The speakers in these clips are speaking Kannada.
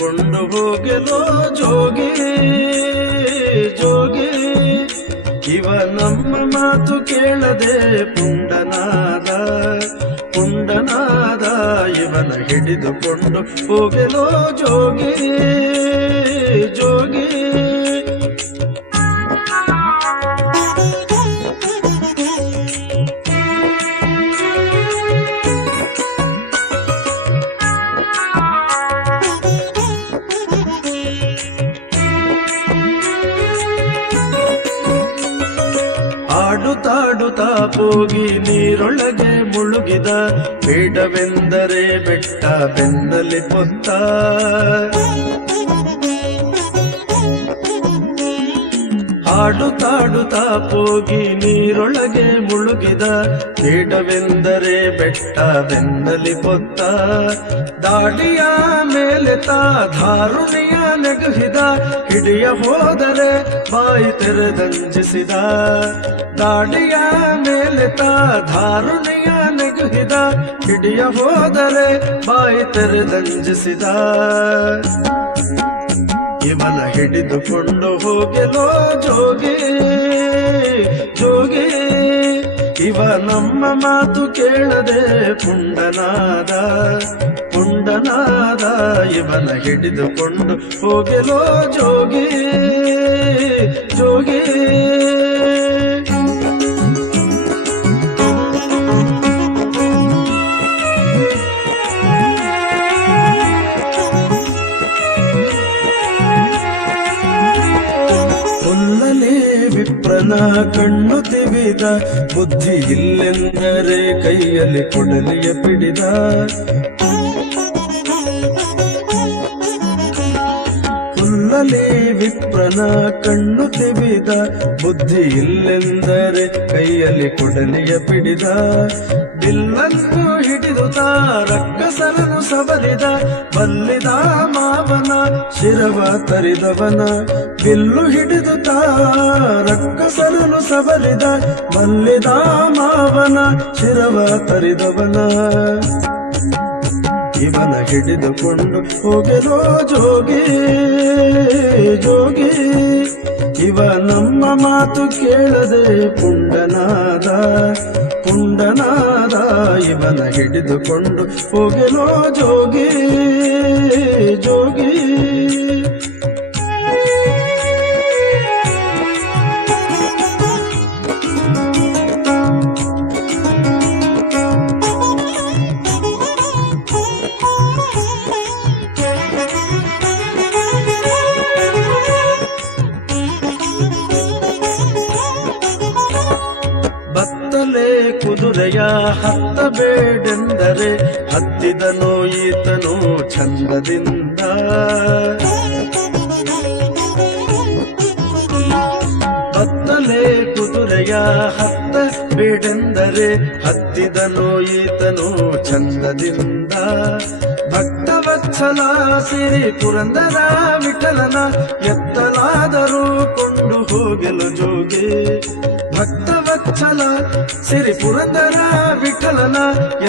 ಹಿಡಿದುಕೊಂಡು ಹೋಗಲೋ ಜೋಗಿ ಜೋಗಿ. ಇವ ನಮ್ಮ ಮಾತು ಕೇಳದೆ ಪುಂಡನಾದ ಪುಂಡನಾದ. ಇವನ ಹಿಡಿದುಕೊಂಡು ಹೋಗಲೋ ಜೋಗಿ ಜೋಗಿ. ಆಡುತ್ತಾಡುತ್ತಾ ಹೋಗಿ ನೀರೊಳಗೆ ಮುಳುಗಿದ, ಬೇಡವೆಂದರೆ ಬೆಟ್ಟ ಬೆನ್ನಲಿ ಪೊತ್ತ. ಆಡುತ್ತಾಡುತ್ತಾ ಹೋಗಿ ನೀರೊಳಗೆ ಮುಳುಗಿದ, ಬೇಡವೆಂದರೆ ಬೆಟ್ಟ ಬೆನ್ನಲಿ ಪೊತ್ತ. ದಾಳಿಯ ಮೇಲೆ ತಾ ಧಾರುಣಿಯ ನೆಗುಹಿದ, ಹಿಡಿಯ ಹೋದರೆ ಬಾಯಿ ತೆರೆದಂಜಿಸಿದ. ದಾಳಿಯ ಮೇಲೆ ತಾ ಧಾರುಣಿಯ ನೆಗುಹಿದ, ಹಿಡಿಯ ಹೋದರೆ ಬಾಯಿ ತೆರೆದಂಜಿಸಿದ. ಇವನ ಹಿಡಿದುಕೊಂಡು ಹೋಗಲೋ ಜೋಗಿ ಜೋಗಿ. ಇವ ನಮ್ಮ ಮಾತು ಕೇಳದೆ ಪುಂಡನಾದ ಪುಂಡನಾದ. ಇವನ ಹಿಡಿದುಕೊಂಡು ಹೋಗಲೋ ಜೋಗಿ ಜೋಗಿ. ವಿಪ್ರನ ಕಣ್ಣು ತಿವಿದ, ಬುದ್ಧಿ ಇಲ್ಲೆಂದರೆ ಕೈಯಲ್ಲಿ ಕೊಡಲಿಯ ಪಿಡಿದ. ಹುಲ್ಲಲಿ ವಿಪ್ರನ ಕಣ್ಣು ತಿವಿದ, ಬುದ್ಧಿ ಇಲ್ಲೆಂದರೆ ಕೈಯಲ್ಲಿ ಕೊಡಲಿಯ ಪಿಡಿದ. ಬಿಲ್ಲನ್ನು ಹಿಡಿದು ರಕ್ಕಸನನ್ನು ಸವರಿದ, ಬಲ್ಲಿದ ಮಾವನ ಶಿರವ ತರಿದವನ. ಬಿಲ್ಲು ಹಿಡಿದು ರಕ್ಕಸನನ್ನು ಸವರಿದ, ಬಲ್ಲಿದ ಮಾವನ ಶಿರವ ತರಿದವನ. ಇವನ ಹಿಡಿದುಕೊಂಡು ಹೋಗಲೋ ಜೋಗಿ ಜೋಗಿ. ಇವ ನಮ್ಮ ಮಾತು ಕೇಳದೆ ಪುಂಡನಾದ ಪುಂಡನಾದ. ಇವನ ಹಿಡಿದುಕೊಂಡು ಹೋಗಲೋ ಜೋಗಿ ಜೋಗಿ. ಕುದುರೆಯ ಹತ್ತಬೇಡೆಂದರೆ ಹತ್ತಿದನು ಈತನು ಚಂದದಿಂದ. ಬತ್ತಲೆ ಕುದುರೆಯ ಹತ್ತಬೇಡೆಂದರೆ ಹತ್ತಿದನು ಈತನು ಚಂದದಿಂದ. ಭಕ್ತವತ್ಸಲ ಸಿರಿ ಪುರಂದರ ವಿಠಲನ, ಎತ್ತಲಾದರೂ ಕೊಂಡು ಹೋಗಲು ಜೋಗಿ. ಭಕ್ತವತ್ಸಲ ಸಿರಿ ಪುರಂದರ ವಿಠಲನ,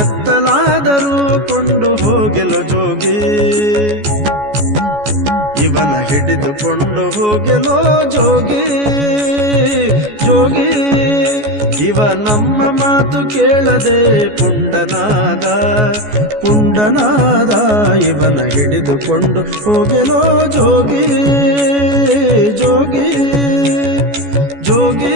ಎತ್ತಲಾದರೂ ಕೊಂಡು ಹೋಗಲು ಜೋಗಿ. ಇವನ ಹಿಡಿದುಕೊಂಡು ಹೋಗಲೋ ಜೋಗಿ ಜೋಗಿ. ಇವ ನಮ್ಮ ಮಾತು ಕೇಳದೆ ಪುಂಡನಾದ ಪುಂಡನಾದ. ಇವನ ಹಿಡಿದುಕೊಂಡು ಹೋಗಲೋ ಜೋಗಿ ಜೋಗಿ ಜೋಗಿ.